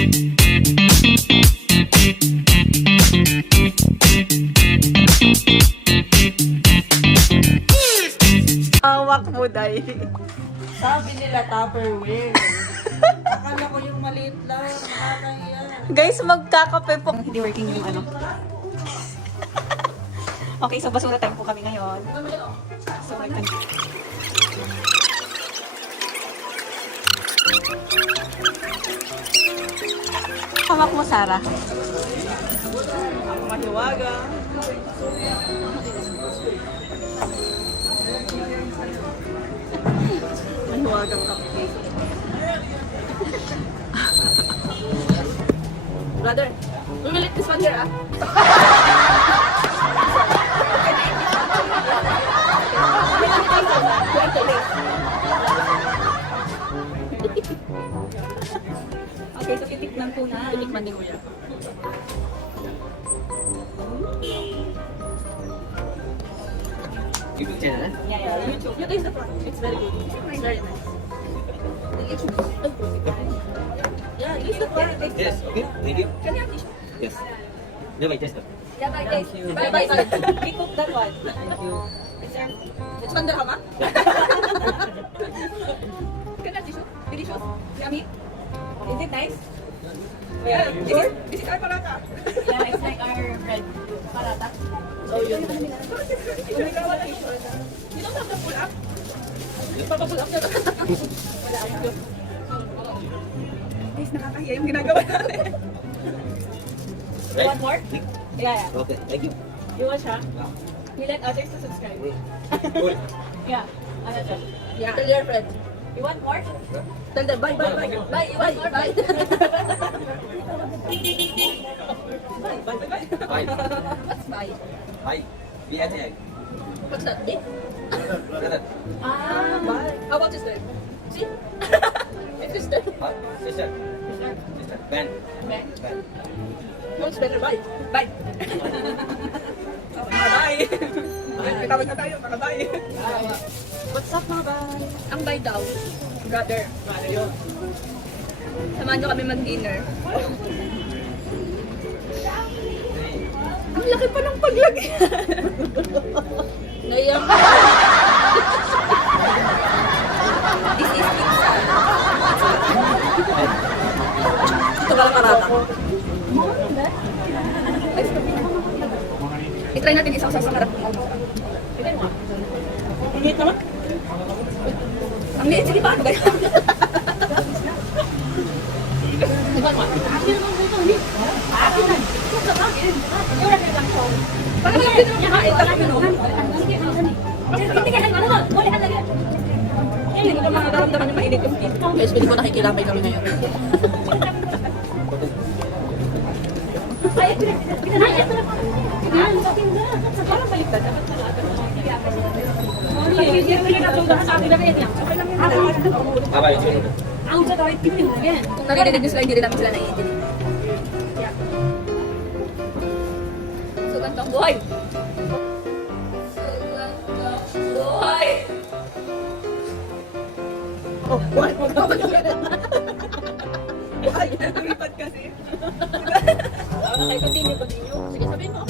Hawak mo, Day. Sabi nila Tupperware. Akala ko yung maliit lang. Nakakahiya. Guys, magkakape po. Hindi working yung ano. Okay, so basura time po kami ngayon. So, hawak mo, Sarah. Mahiwaga. Mahiwagang cupcake. Brother, we will eat this one here, ah. Okay, so titikman po na. Tikman din ko yan. YouTube channel, eh? Yeah, YouTube. You taste the product. It's very good. It's very nice. Yeah, use the product. Yes, okay. Thank you. Can you have tissue? Yes. Never taste it. Yeah, bye guys. Bye bye. We cook that one. Thank you. It's one dirham, ah? Can you have tissue? Delicious. Yummy. Is it nice? Yeah, sure. This is our paratha. Yeah, it's like our bread paratha. Oh, yun. Oh my God, wala tissue. You don't have the pull up? Papapull up na. Wala ako. Guys, nakakahiya yung ginagawa natin. You want more? Yeah. Okay, thank you. You want siya? We let others to subscribe. Cool. Yeah. Ano siya? Yeah. Tell your friend. You want more? Tell them, bye, bye, bye. Bye, you want more, bye. Bye, bye, bye. Bye. What's bye? Bye. BNA. What's that? Dick? Brother. Ah, Bye. How about sister? See? It's sister. Sister. Sister. Ben. Ben. Ben. What's better? Bye. Bye. Bye. Kitawag na tayo, mga bye. What's up, mga bay? Ang bye daw, brother. Yun. Samahan nyo kami mag-dinner. Ang laki pa ng paglagyan. Naiyak ka. This is pizza. Ito ka lang karata. I-try natin isang sa harap mo. Ang liit naman. Ang liit, sige pa, ano ba yan? Parang lang din naman kumain, parang yun. Hindi ko naman nararamdaman yung mainit yung skin. Guys, hindi ko nakikilapay kami ngayon. Parang baliktad. Dapat pala. Bye-bye. Kung naririnig nyo sila, hindi rin namin sila naiintindihan. So, gantong buhay! Buhay! Oh, buhay! Buhay! Lumipad kasi. Okay, continue. Sige, sabihin mo.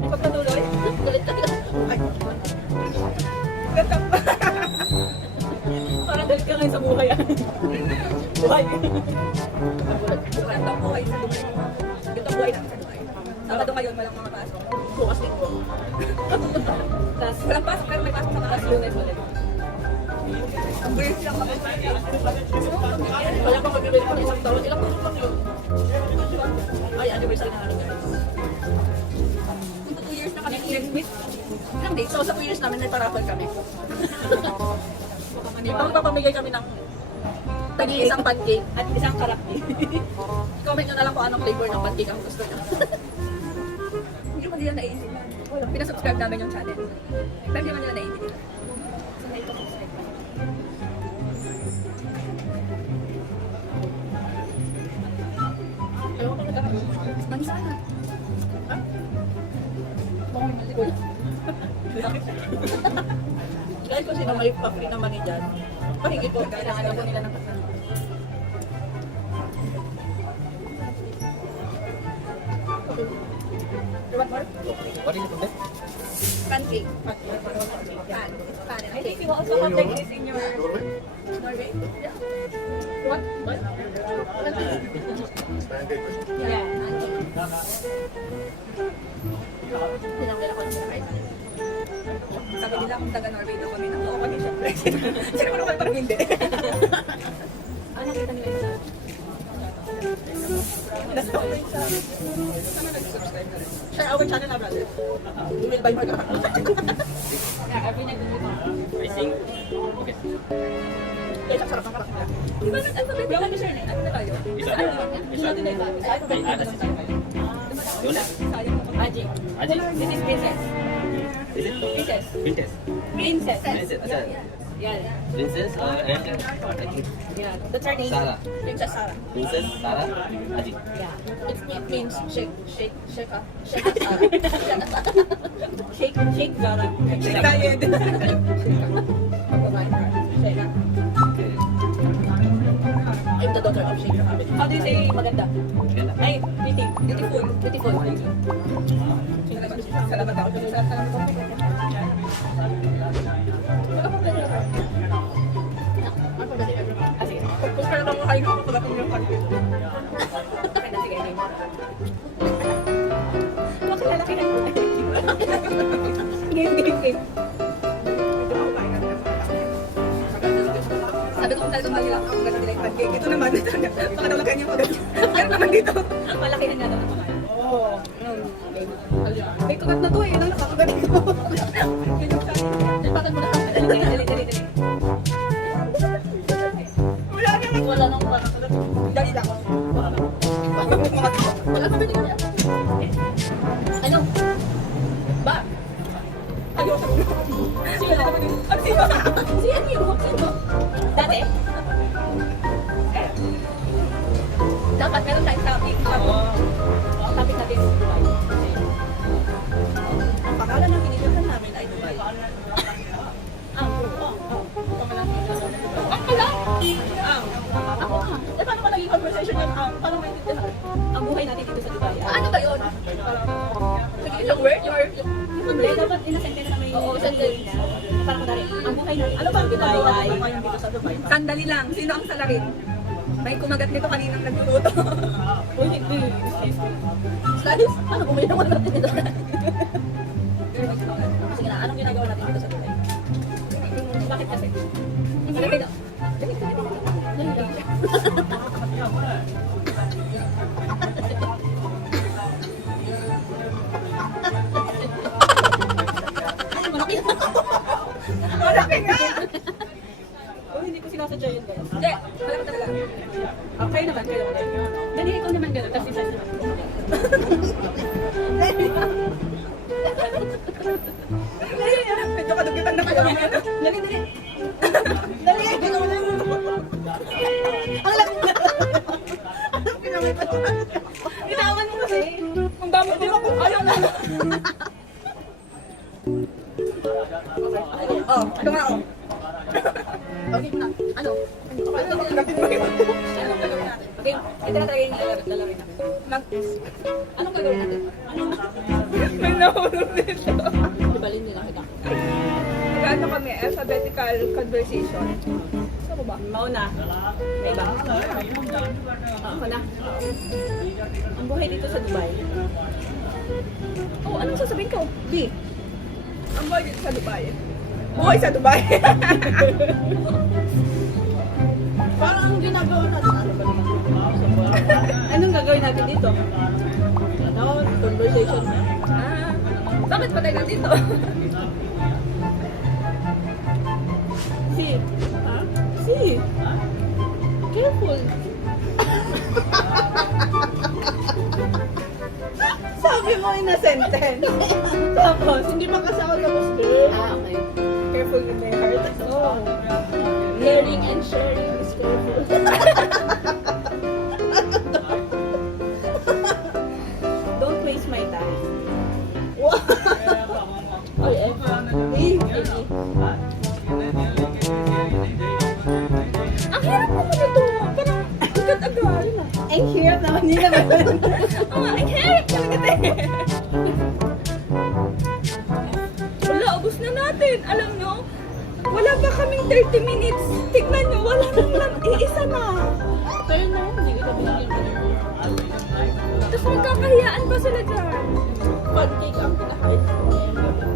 Ipagpatuloy. Galit ka. Ay. Gantong parang galit ka ngayon sa buhay. Buhay. Gantong buhay sa Dubai. Gantong buhay namin sa Dubai. Sabado ngayon, walang mga pasok. Bukas linggo. Tapos, walang pasok pero may pasok sa mga Lunes ulit. Ang weird lang kami. Wala pang magbibili ko ng isang taon. Ilang taon lang yun? Ay, anniversary na namin guys. 2 years na kami next week. Ilang days? So, sa 2 years namin may parapol kami. Magpapamigay kami ng tagi-isang pancake at isang karakti. Comment nyo na lang kung anong flavor ng pancake ang gusto nyo. Hindi mo nila naiisip. Pinasubscribe namin yung channel. Pero hindi mo nila naiisip. So, may subscribe. Ayaw ko nagkakaroon. Mas sana. Ha? Baka may maligol. Dahil ko sila may pa-free naman ni Jan. Pahingi ko, kailangan ako nila ng kasama. You want more? What is it? Pancake. Pan. Pan. I think you also have like this in your... Norway. Yeah. What? What? Yeah. Pinakilala ko sa kahit ano. Sabi nila kung taga Norway daw kami nang kami syempre. Sino mo naman parang hindi? Ah, nakita nila yun. Nasa comment sa sama nag-subscribe na rin. Share our channel na brother. You will buy more ka. Yeah, every night we I think. Okay. Kaya sarap ang kakita. Di ba nag-alphabet? Di ba nag-share na? Ano na tayo? Isa. Ano? Isa. Ano na ba? Ay, ada si Sir. Yola? Sayang mo. Aji. Aji. This is princess. Is it? Princess. Princess. Princess. Princess. Asan? Yeah. Princess and I think Yeah. That's her name. Sarah. Princess Sarah. Princess Sarah Aji. Yeah. It means shake Sarah. Shake Zara. Shake tayo din. Shake. I'm the daughter of Sheikh Mohammed. How do you say maganda? Ganda. Ay, pretty. Beautiful. Beautiful. Salamat ako. Salamat ako. Ah, sige. Kung kaya ka makain ko, pagkatong yung kanto. Okay na, sige. Sige. Makilala ka na. Game, game, game. Sabi ko kung talagang mali lang ako ganun nila yung pancake. Ito naman, pakadalakan yung pagkat. Ganun naman dito. Malaki na nga daw ang kumain. Oo. May kukat na to eh. Ano nakakagaling ko? Yun yung sabi. Bakit mo na Dali, dali, dali, dali. Wala na. Wala nang parang. Dali lang ako. Wala pa pwede kanya. Ano? Ba? Ayoko. Sino naman yun? Ano sino? Si ano yung sino? Dati? Dapat meron tayong topic. Topic natin yung Dubai. Ang pangalan ng pinilihan namin ay Dubai. Ang Ang pala? Ako nga. Eh, paano ba naging conversation yun? Paano mo intindihan? ang buhay natin dito sa Dubai. Ano ba yun? Sige, isang word? Hindi, dapat inasente na may... Oo, sentence. Parang kunwari, ang buhay natin Ano ba ang Dubai ginagawa ay... mo ngayon dito sa Dubai? Sandali lang. Sino ang salarin? May kumagat nito kaninang nagluluto. Uy, hindi. Slice? Ano kung may naman natin dito? Sige na, anong ginagawa natin dito sa Dubai? Bakit kasi? Malapit na. Malaki na. Malaki nga! Uy, hindi ko sinasadya yun guys. Hindi, malaki talaga. Kayo naman, kayo naman. Dali, ikaw naman gano'n. Tapos isa naman. Medyo kadugitan na kayo. Dali, dali. Dali, ginawa na mo. Ang laki na. Anong pinamit mo? Inawan mo kasi. Ang dami ko lang. Ayaw na. Oh, ito nga oh. Okay na. Ano? Ano ang gagawin mo? Anong gagawin natin? Okay, ito na talaga yung lalawin natin. Anong gagawin natin? May nahulog dito. Ibalin nila kita. Nag-ano kami, alphabetical conversation. Ano ba? Mauna. Diba? Ako na. Ang buhay dito sa Dubai. Oh, anong sasabihin ko? B. Ang buhay dito sa Dubai. Buhay sa Dubai. Parang ang ginagawa natin, ano ba naman? Anong gagawin natin dito? Ano? Conversation. Bakit pa tayo nandito? Si. Ha? Si. Careful. Sabi mo in a sentence. Tapos, hindi pa kasi ako tapos girl. Okay. Careful with my heart. Oh. Caring and sharing is careful. Don't waste my time. Oy, eh. Ang hirap naman ito. Parang agad-agad. Ang hirap naman nila. Oo, ang hirap naman ito. Wala, ubos na natin. Alam nyo, wala pa kaming 30 minutes. Tignan nyo, wala lang, iisa na. Pero na, hindi kita binigyan ko. Tapos magkakahiyaan pa sila dyan. Pancake ang pinakain ko ngayong gabi.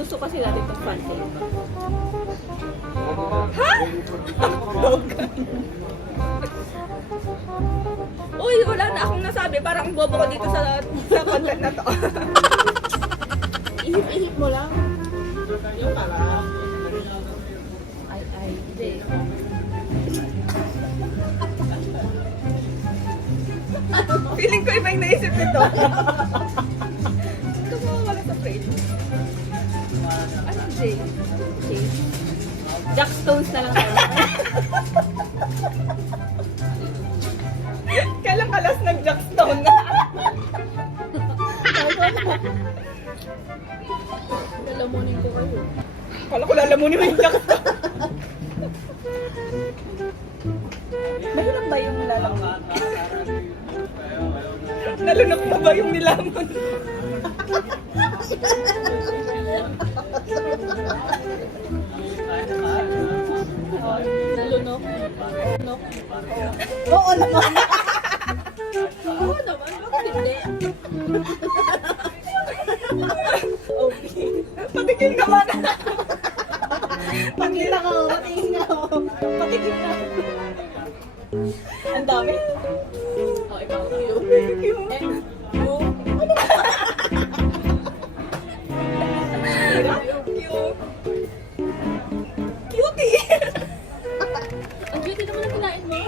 Gusto kasi natin itong pancake. Ha? Uy, wala na akong nasabi. Parang ang bobo ko dito sa content na to. Ihip-ihip mo lang. Yung para. Ay, hindi. Feeling ko iba yung naisip nito. Ito mo wala sa frame. Ano Jay? Jay? Jack Stones na lang tayo. Kailang kalas nag-jackstone na. Lalamunin ko kayo. Kala ko lalamunin mo yung jackstone. Mahirap ba yung lalamon? Nalunok pa ba yung nilamon? Nalunok. Nalunok. Oo naman. Oo naman, bakit hindi? Okay. Patikim naman. Pakita ko, patingin ako. Patikim na. Ang dami. Oh, ikaw. You. Cute. You. Cute. Cutie. Ang beauty naman ang kinain mo.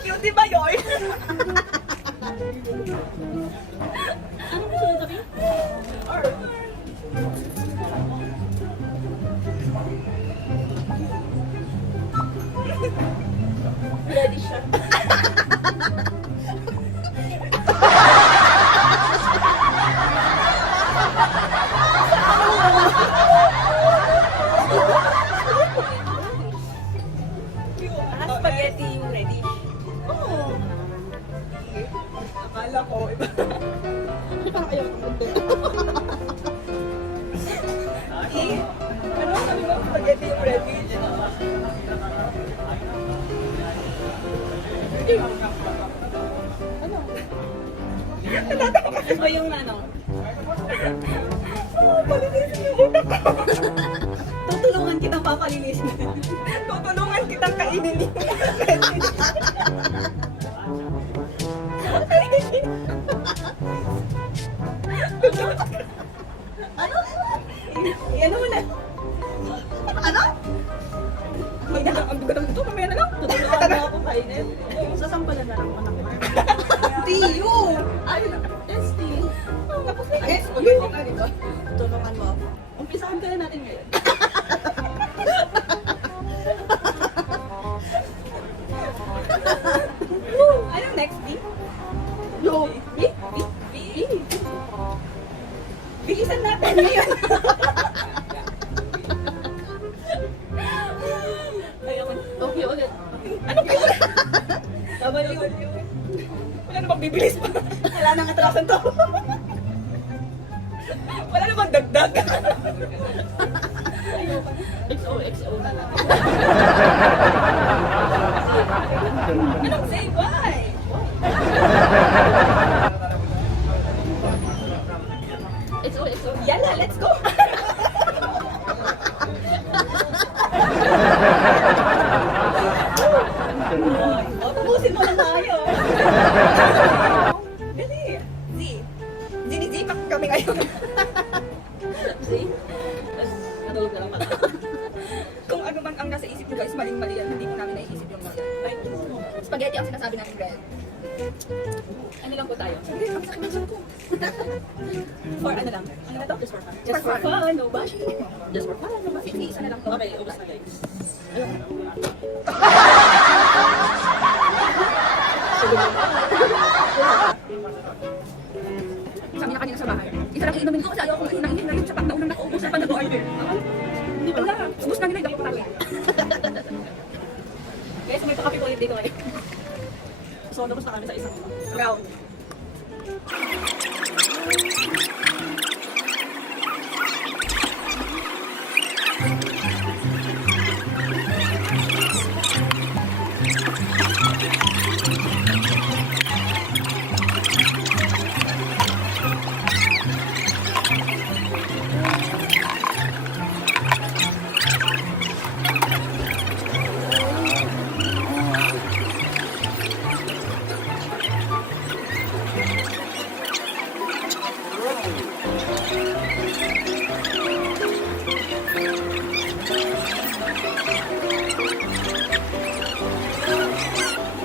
Cutie ba yun? Ano gusto mo sabihin? Ready siya. Spaghetti yung ready. Oo. Akala ko iba. Parang ayaw ko din. Ano sabi mo? Spaghetti yung ready. Ano? Natatawa ka. Ano ba yung ano? Palinisin yung utak ko. Tutulungan kitang papalinisin. Tutulungan kitang kainin yung ready. Ano? Ano mo na? Ano? May ang dugo ng ito. Mamaya na lang. Tutulungan mo ako kainin. Sasampalan na lang ako ng Tiyo! Ay, ST. Tapos na yes. Spaghetti ka, di ba? Tutulungan mo ako. Umpisahan ka na natin ngayon. Anong next B? Yo. B? B? B? Bilisan natin ngayon. Okay, ulit. Ano ba yun? W. Wala namang bibilis pa. Wala nang atrasan to. Wala namang dagdag. XO na lang. Anong say why? XO. Yala, let's go. O, tapusin mo lang tayo. Dali. Z. Zinizipak kami ngayon. See? Natulog na lang pala. Kung ano man ang nasa isip nyo guys, maling-mali yan. Hindi ko namin naiisip yung mali. Spaghetti ang sinasabi natin, Red. Ano lang po tayo? Hindi, ang sakit ng tiyan ko. For ano lang? Ano na to? Just for fun. Just for fun, no bashi. Just for fun. No bashi. Isa na lang to. Okay, ubos na guys. Sabi na kanina sa bahay. Isa lang iinumin ko kasi ayaw kong iinumin ngayon sa pag naunang nakaubos na pa nag-order. Hindi wala. Ubus na nila yung dami pa kami. Guys, may pakapi ulit dito ngayon. So, tapos na kami sa isang round.